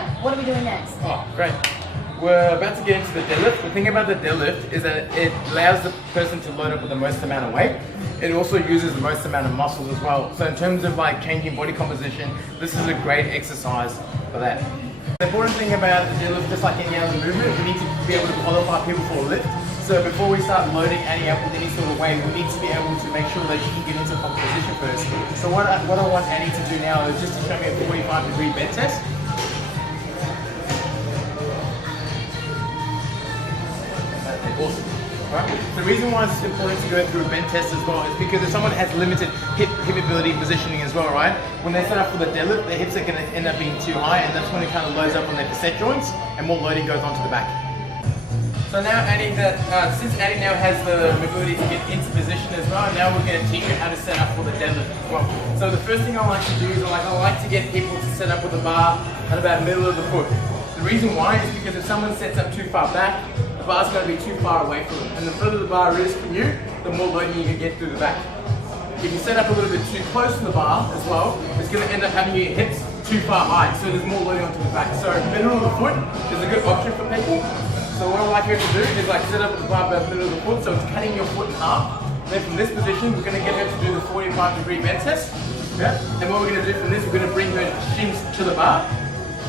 Munya, what are we doing next? Oh, great. We're about to get into the deadlift. The thing about the deadlift is that it allows the person to load up with the most amount of weight. It also uses the most amount of muscles as well. So in terms of like changing body composition, this is a great exercise for that. The important thing about the deadlift, just like any other movement, we need to be able to qualify people for a lift. So before we start loading Annie up with any sort of weight, we need to be able to make sure that she can get into proper position first. So what I want Annie to do now is just to show me a 45-degree bend test. Awesome. Right? The reason why it's important to go through a bend test as well is because if someone has limited hip ability positioning as well, right? When they set up for the deadlift, their hips are going to end up being too high, and that's when it kind of loads up on their facet joints, and more loading goes onto the back. So now Annie, since Annie now has the ability to get into position as well, now we're going to teach her how to set up for the deadlift as well. So the first thing I like to do is I like to get people to set up with the bar at about middle of the foot. The reason why is because if someone sets up too far back, the bar's going to be too far away from them. And the further the bar is from you, the more loading you can get through the back. If you set up a little bit too close to the bar as well, it's going to end up having your hips too far high, so there's more loading onto the back. So middle of the foot is a good option for people. So what I like her to do is set up the bar about the middle of the foot, so it's cutting your foot in half. Then from this position, we're going to get her to do the 45-degree bend test. Yeah. And what we're going to do from this, we're going to bring her shins to the bar,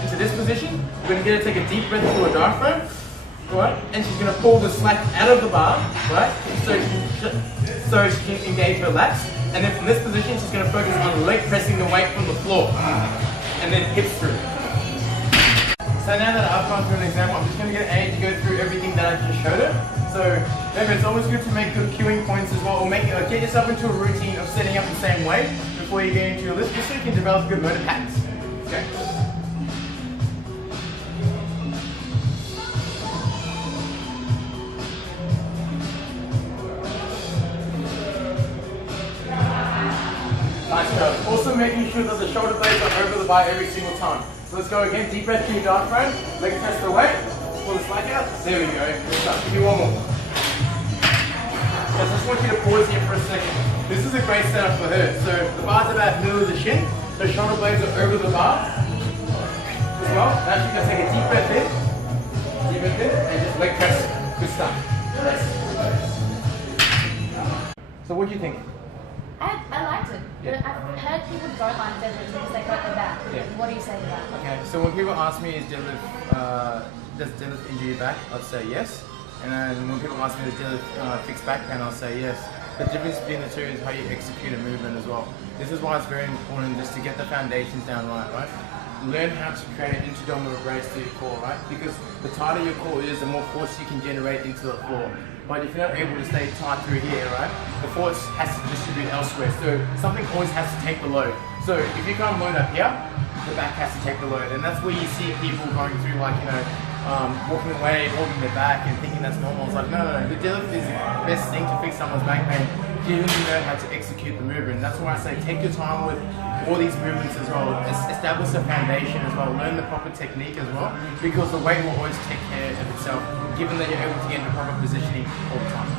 into this position. We're going to get her to take a deep breath through her diaphragm. Right, and she's going to pull the slack out of the bar, right, so she can engage her lats, and then from this position she's going to focus on leg pressing the weight from the floor, and then hips through. So now that I've gone through an example, I'm just going to get Annie to go through everything that I just showed her. So remember, it's always good to make good cueing points as well, or get yourself into a routine of setting up the same way before you get into your lift, just so you can develop good motor patterns. Okay. Nice job. Also making sure that the shoulder blades are over the bar every single time. So let's go again. Deep breath through your diaphragm. Leg press the weight. Pull the slack out. There we go. Good stuff. Give me one more. I just want you to pause here for a second. This is a great setup for her. So the bar's about middle of the shin. The shoulder blades are over the bar as well. Now she's going to take a deep breath in. Deep breath in. And just leg press. Good stuff. So what do you think? I liked it. Yeah. I've heard people don't like deadlift because they got their back. Yeah. What do you say to that? Okay, so when people ask me, does deadlift injure your back? I'd say yes. And then when people ask me, does deadlift fix back pain? I'll say yes. The difference between the two is how you execute a movement as well. This is why it's very important just to get the foundations down right? Learn how to create an interabdominal brace to your core, right? Because the tighter your core is, the more force you can generate into the floor. But if you're not able to stay tight through here, right, the force has to distribute elsewhere. So something always has to take the load. So if you can't load up here, the back has to take the load. And that's where you see people going through walking away, holding their back and thinking that's normal. It's like, no. The deadlift is the best thing to fix someone's back pain. You need to know how to execute the movement. That's why I say take your time with all these movements as well. Establish a foundation as well. Learn the proper technique as well, because the weight will always take care of itself, given that you're able to get into proper positioning all the time.